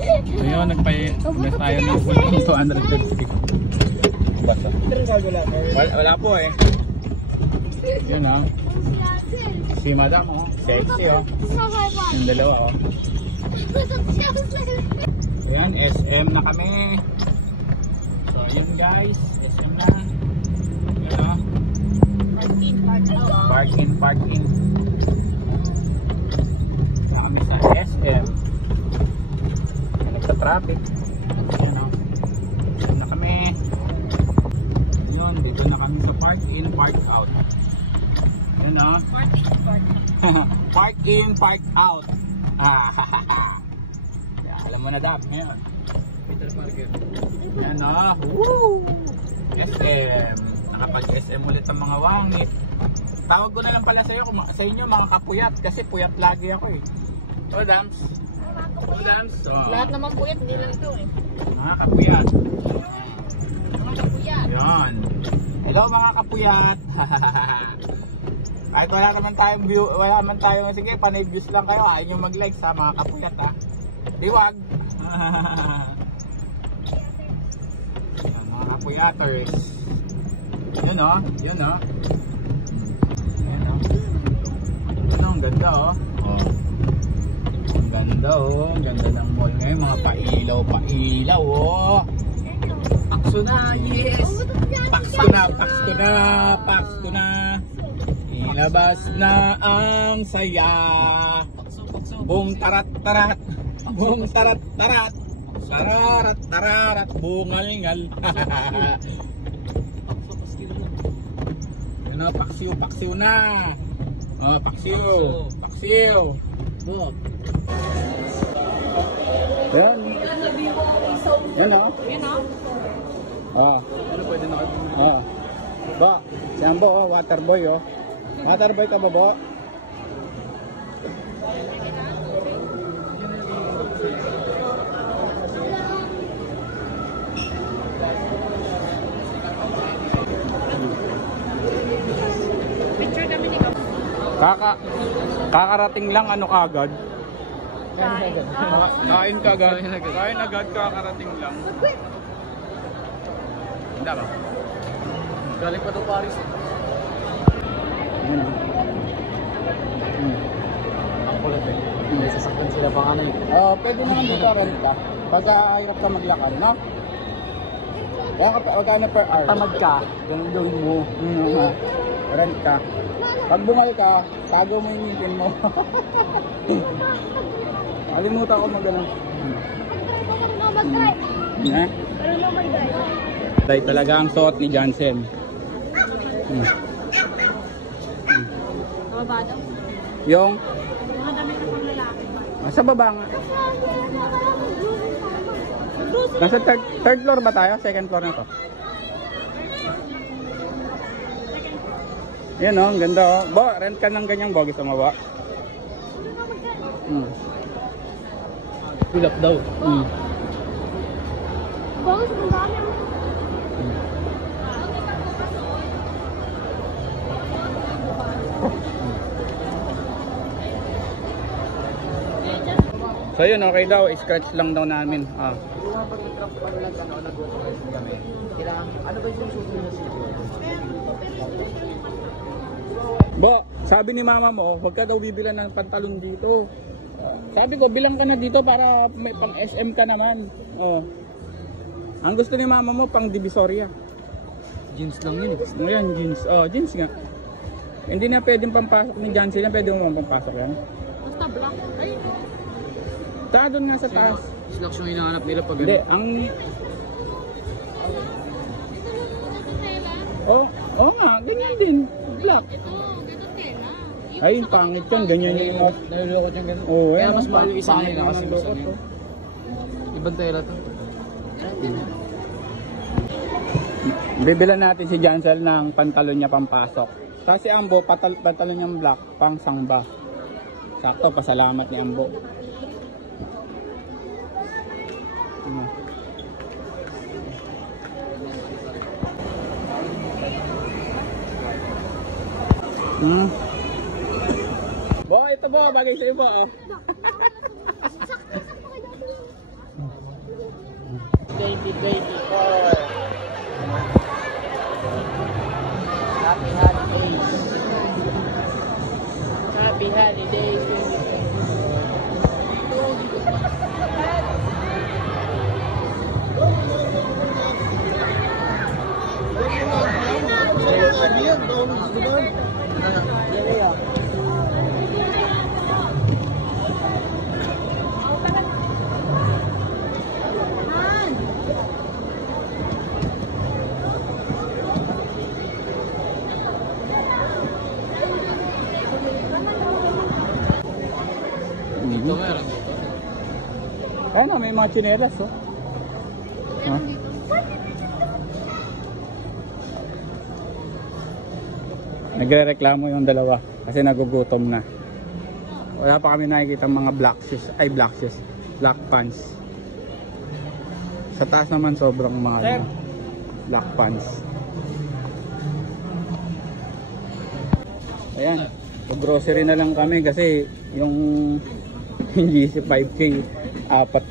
Ngayon, nagpa-invest tayo ng 250. Basta. Wala po eh. Yun ah. Si madam oh. Sexy oh. Yung dalawa oh. Ayan, SM na kami. So yun guys, SM na. Yun oh. Park in. Kami sa SM. Nagsa-traffic. Ayan o. Dito na kami. Yun, dito na kami sa park in, park out. Ayan o. Park in, park out. Alam mo na dab. Ayan. Peter Parker. Ayan o. Woo! SM. Nakapag-SM ulit ang mga wangit. Tawag ko na lang pala sa inyo mga kapuyat kasi puyat lagi ako eh. O Dams? Dams? Oh. Lahat naman puyat, hindi lang ito eh. Mga kapuyat. Mga kapuyat. Ayan. Hello mga kapuyat. Kahit wala naman tayong view, wala naman tayong, sige panay-views lang kayo. Ayaw nyo mag-like sa mga kapuyat ha. Diwag. Mga kapuyaters. Yun o. Yun o. Ang ganda oh. Ang ganda oh. Ang ganda ng mall ngayon. Mga pailaw oh. Pakso na, yes. Pakso na. Ilabas na ang saya. Boom tarat. Boom tarat. Tararat. Bungal-ngal. Yan oh, paksiw na. Oh, paksiw. Bo. Yan. Yan oh. Yan o. Oh. Ano pwede na kayo? Oh. Bo, si Ambo oh, waterboy oh. Waterboy ka ba, Bo? Kakarating lang ano kagad? Kain agad kakarating lang. Hindi ba? Galing pa to Paris eh. May sasaktan sila pa kami. Pwede naman dito rent ka. Pagka hirap ka maglakad, no? Huwag ka na per hour. Tamad ka, ganun gawin mo. Rent ka. Pag bumal ka, tago mo yung ngipin mo. Alimutan ko mag-ano. Dahil talaga ang suot ni Jansen. Mababa daw? Yung? Mga damit na pang lalaki. Sa baba nga. Nasa third floor ba tayo? Second floor na to? Yan o, ang ganda o. Bo, rent ka ng ganyang bogi sa maba. Fill up daw. Bagus, ang dami. So yun, okay daw. Scratch lang daw namin. Ano ba yung susunod na siguro? Bo, sabi ni mama mo, huwag ka daw bibilan ng pantalon dito. Sabi ko, bilang ka na dito para may pang SM ka naman. Ang gusto ni mama mo, pang Divisoria. Jeans lang yun. Ayan, jeans. Jeans nga. Hindi na pwedeng pampasok ni Jansen na, pwede mo pampasok yan. Basta black. Ay, Doon nga sa taas. Slacks yung hinahanap nila pag Hindi, ang... Oo nga, ganyan din. Black. ito, ganito tela. Ay, pangit yan. Ganyan yung mga... nalulokot yung ganun. Oo, Kaya yan. mas mahal yung isa kanila kasi mas Nalulokot, ano. Ibang tela to. Bibilan natin si Jansel ng pantalon niya pampasok. Kasi Ambo, pantalon niyang black, pang sangba. Sakto, pasalamat ni Ambo. Bo, ito bo, bagay sa'yo bo. 2024. Happy holidays. Happy holidays. Dito meron dito. Ayun may mga tsinelas oh. Ha? Nagre-reklamo yung dalawa kasi nagugutom na. Wala pa kami nakikita mga black pants. Sa taas naman sobrang mga black pants. Ayan, grocery na lang kami kasi yung hindi si 5K, apat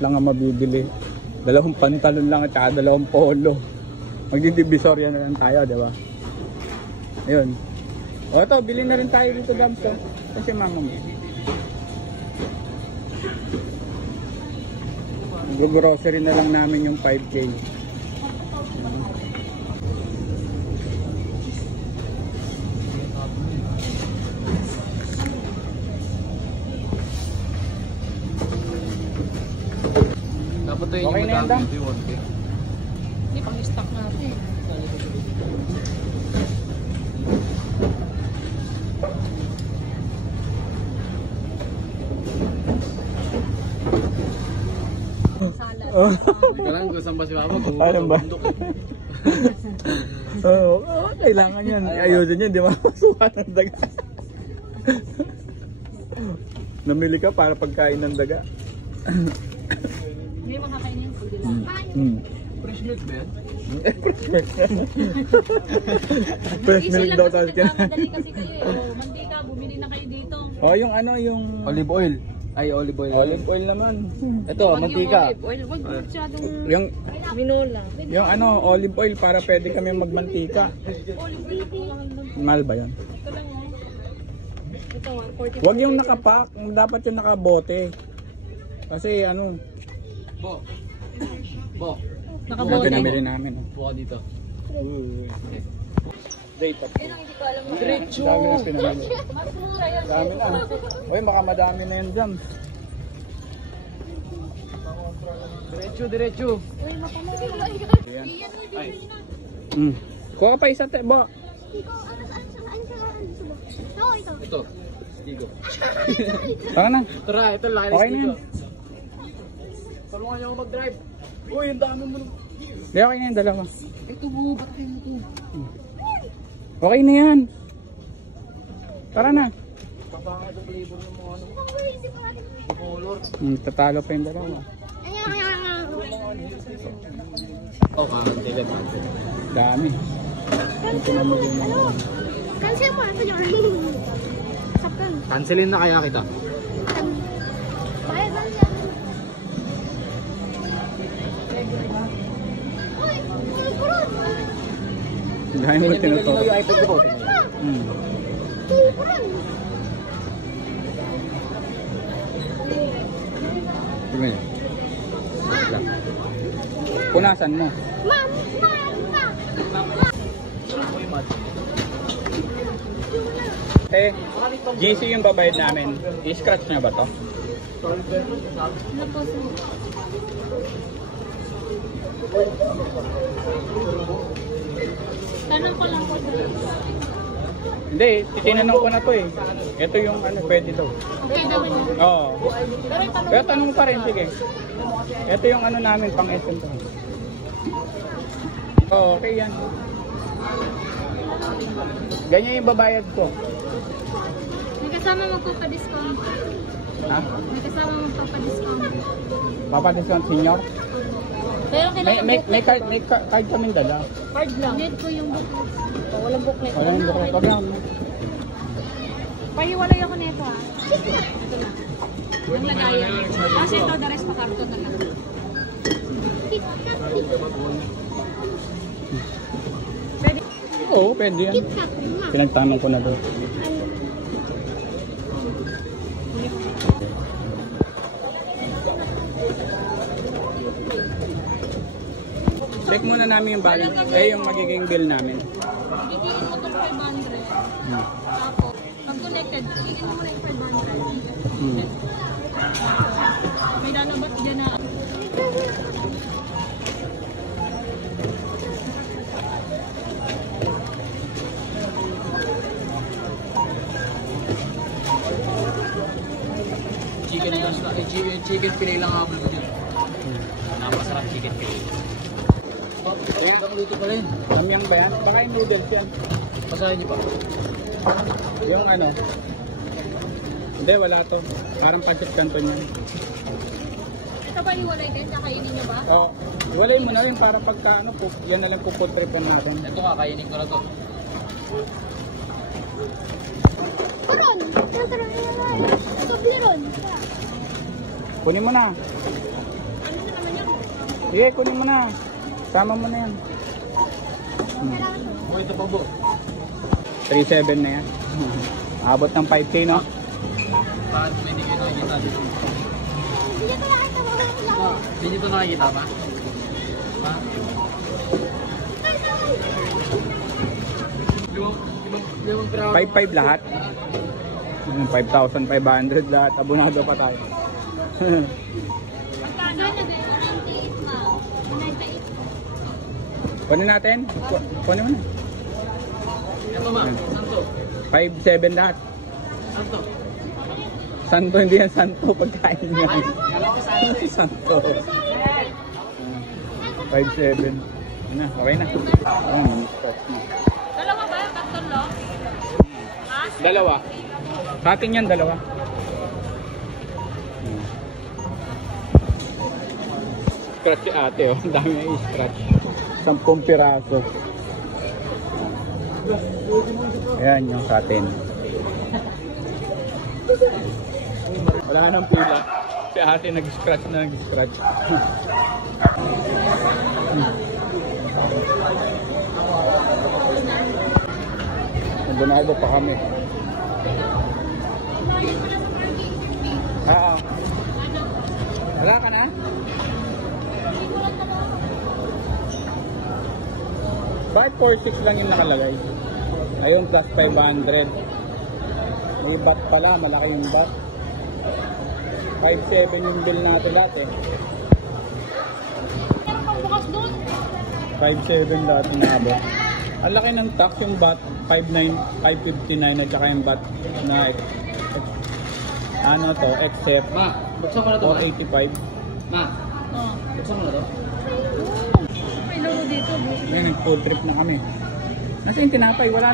lang ang mabibili. 2 pantalon lang at saka 2 polo. Magdidivisorya na lang tayo, di ba? Ayun. O ito, bilhin na rin tayo dito, Gabs. Kasi mama mo. Grocery na lang namin yung 5K. Dapat tayo Okay na yan, Dam? Hindi, pang-stock natin. Oh. Hindi ka lang kung saan ba si Mama. Alam ba? Oo, kailangan yan. Ayusin yan, di ba? Masukan ng daga. Namili ka para pagkain ng daga. Hindi makakainin ko din lang. Fresh milk ba yan? Fresh milk daw tayo. Madali kasi kayo eh. Oh, mantika, bumili na kayo dito. Oh, yung ano, yung Olive oil. Ay, olive oil. olive oil naman. Ito, mantika. Oil, wag masyadong Yung minola. yung ano, olive oil para pwede kami magmantika. Olive oil po lang. Mahal ba 'yon? Ito lang oh. Ito 140. Wag yung nakapack, dapat yung nakabote. Kasi ano, Bo. Bo. yung pinamili namin. Bo ka dito. Data. Yun ang hindi ko alam. Diretso. Dami na pinamili. Mas mura yan. Dami na. Uy, baka madami na yan dyan. Diretso, diretso. Uy, makamura. Ayan. Iyan, ibigay na. Kuha pa isa, Bo. Ikaw, saan subo? Oo, ito. Ito. Stigo. Tara na. Tara, ito laki Okay na stigo. yan. Tulungan niyo ako mag-drive. Uy, ang dami mo. Hindi, okay na yan, dalawa. Ito, ba't kayo mo ito? Okay na yan. Tara na. Papangit ang flavor ng mga ano. Color. Tatalo pa yung dalawa. Oh, kakagdigat. Dami. Cancel mo ito yung sapan. Cancelin na kaya kita. Bayad lang siya. Uy, kurun. Dahil mo tinutok. yung iPad ko. Kurun. Tingnan. Punasan mo. GC yung babayad namin. I-scratch niya ba to? Tanong ko lang po. Hindi, tinanong ko na to eh. Ito yung ano, pwede daw. Okay daw. Oo. Pero yung tanong Pero tanong pa rin, sige. Ito yung ano namin, pang SM to. Oo, okay yan. Ganyan yung babayad ko. may kasama magpapadiscount. Ha? May kasama magpapadiscount. Papa-discount senior? Pero kailangan May card kaming dala. card lang. Need ko yung booklet. Walang booklet. Wala yung booklet. Wag lang. Pahiwalay ako nito ah. Ito na. Yung lagayan. Kasi ito, the rest pa karton na lang. Pwede. Oo, pwede yan. KitKat. Pinagtanong ko na doon. Check muna namin yung balance. Yung magiging bill namin. Gigiin mo itong 500. Tapos, pag connected, gigiin mo muna yung 500. May lalabas dyan na. Chicken fillet lang ako dito. Napasarap chicken fillet. Kaya ang luto pa rin. Samyang ba yan? Baka yung noodles yan. Pasahin niyo pa. Yung ano? Hindi, wala to. Parang pancit canton yan. Ito ba hiwalay din? Kakainin nyo ba? Oo. Walay mo na rin para pagka ano po. Yan na lang po food trip natin. Ito kakainin ko na to. Karon! Toblerone! Kunin mo na. Ano na naman yun? Sige, kunin mo na. Sama mo na yan. Oh, ito pa po. 3.7 na yan. Abot ng 5K, no? Bakit hindi kayo nakikita dito? Hindi ko nakita mo. Hindi nyo ito nakikita ba? Ha? Limang piraso. 5.5 lahat. 5,500 lahat. Abonado pa tayo. Magkano? 98 na. 98. Kunin natin. Kunin mo na. Ito ma, santo. 5.7 lahat. Santo. Santo, hindi yan santo. Pagkain yan. Santo. 5.7. Na, okay na. Dalawa ba? Tatlo? Ha? Dalawa. Sa atin yan, dalawa. Scratch si ate, oh. Ang dami na i-scratch. 10 piraso. Ayan yung sa atin. Wala nang pila. Si ate nag-scratch na nag-scratch. Nandunado pa kami. Oo. Wala ka na? 546 lang yung nakalagay. Ayun, plus 500. May bat pala, malaki yung bat. 5.7 yung bill natin lahat eh. Meron pang bukas doon. 5.7 lahat yung nabot. Ang laki ng tax yung bat, 559 at saka yung bat na ano to, except Ma, buksan ko na to. 485. Ma, Oo. buksan ko na to. May laro dito. Ngayon, nag-food trip na kami. Nasa yung tinapay, wala.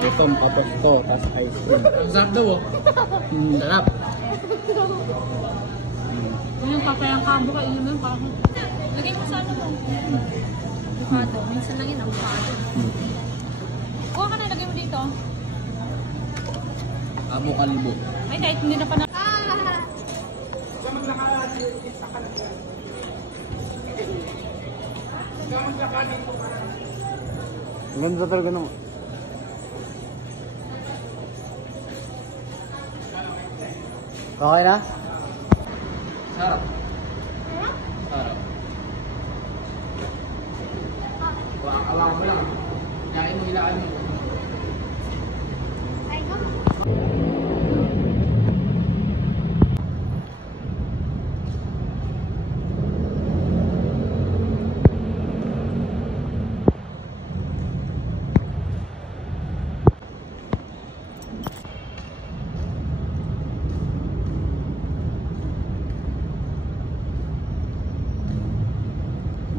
Ito, tapos to, tapos ice cream. Ang sarap daw oh. Sarap. Yung papayang kabo ka, inumin pa ako. Lagay mo sa ano mo. Avocado. Minsan lang yun, avocado. Kuha ka na, lagay mo dito. Abo kalbo. Ay, kahit hindi na pa na... Ganda talaga naman. Okay na? Sarap. Sarap. Alam mo lang. Kain mo ilaan mo.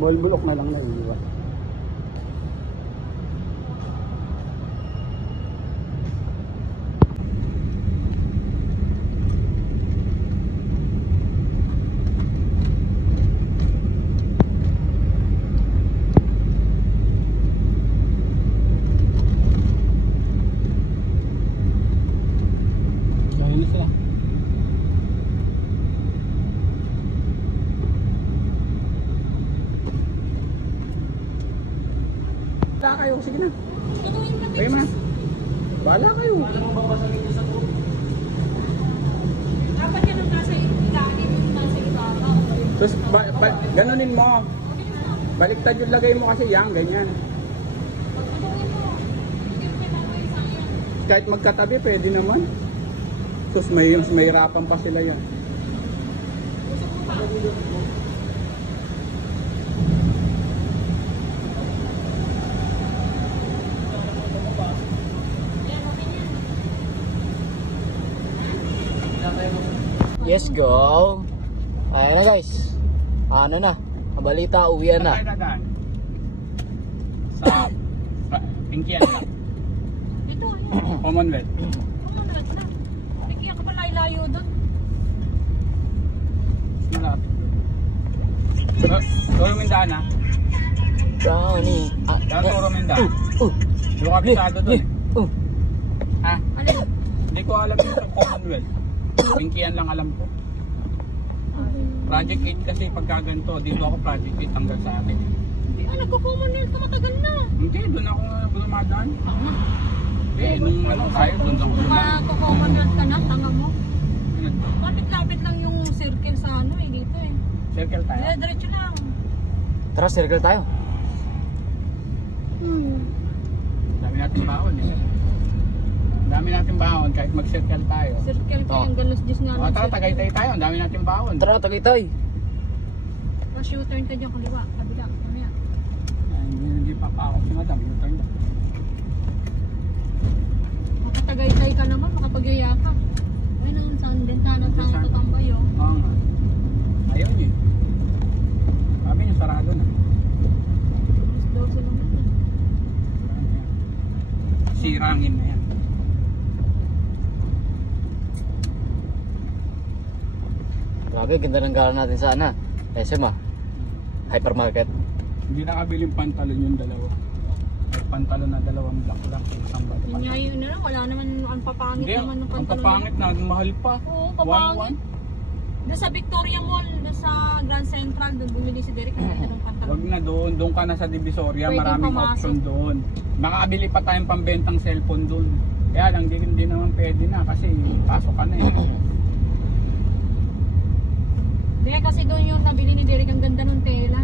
Bulbulok na lang na iiwan. Gawin na sila. kayo. Sige na. Tutuin mo Kayo ma. Bahala kayo. dapat yan ang nasa ilalim, yung nasa ibabaw. Tapos, ganunin mo. Baliktad yung lagay mo kasi yan, ganyan. Tutuin mo. Tigil mo yung sayang. Kahit magkatabi, pwede naman. Tapos may hirapan pa sila yan. Yes, go. Ayan na guys. Ano na? Balita, uwian na. Sa Pinkian na. Ito, ayun. Commonwealth. Commonwealth na. Bigyan ka pa layo doon. Malapit. Turo Mindaan na. Brownie. Saan Turo Mindaan? Yung kabisado doon eh. Ha? Alin? Hindi ko alam yung Commonwealth. Pinkian lang alam ko. Project 8 kasi pagkaganto, dito ako Project 8 hanggang sa atin. Hindi, nagko-Commonwealth na matagal na. Hindi, doon ako dumadaan. Hindi, nung ano tayo, doon ako Kung dumadaan. magko-Commonwealth ka na, tanga mo. Lapit-lapit lang yung circle sa ano eh, dito eh. Circle tayo. Diretso lang. Tara, circle tayo. Dami natin baon eh. Dami natin baon kahit mag-circle tayo. Circle ko yung galos Diyos nga. O tara, Tagaytay tayo. Ang dami natin baon. Tara, Tagaytay. Tapos U-turn ka dyan, kaliwa, kabila, mamaya. Hindi pa ako si Madam. Yung turn na. Makatagaytay ka naman, makapagyaya ka. Ay nang saan bentana Nandiyan saan saan? tutambay oh. Oo nga. Ayaw niyo eh. Sabi niyo, sarado na. Mas 12 naman na. Sirangin na yan. Grabe, ganda ng gala natin sa ano. SM ah. Hypermarket. Hindi nakabiling pantalon yung dalawa. Pantalon na dalawang black lang. Isang bata. Yun nga yun na lang, wala naman ang papangit Hindi, naman ng ang pantalon. papangit na, mahal pa. Oo, papangit. Doon sa Victoria Mall, doon sa Grand Central, doon bumili si Derek ng ng pantalon. Wag na doon, doon ka na sa Divisoria, Pwedeng maraming pumasok. option doon. Makakabili pa tayong pambentang cellphone doon. Kaya lang, hindi naman pwede na kasi pasok ka na eh. Hindi, kasi doon yung nabili ni Derek, ang ganda ng tela.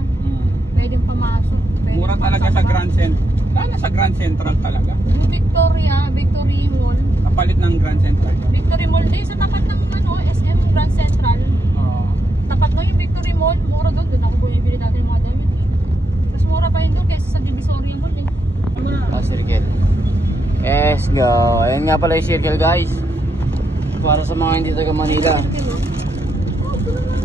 Pwedeng pumasok. Pwedeng Mura talaga sa Grand Central. Lalo sa Grand Central talaga. Yung Victoria Mall. Kapalit ng Grand Central. Victory Mall din, sa tapat ng ano, SM Grand Central. Oo. Tapat no yung Victory Mall, mura doon. Doon ako bumibili dati yung mga damit. Mas mura pa yun doon kaysa sa Divisoria Mall eh. Ah, circle. Yes, go. Ayan nga pala yung circle guys. Para sa mga hindi taga Manila. Oh, ito naman.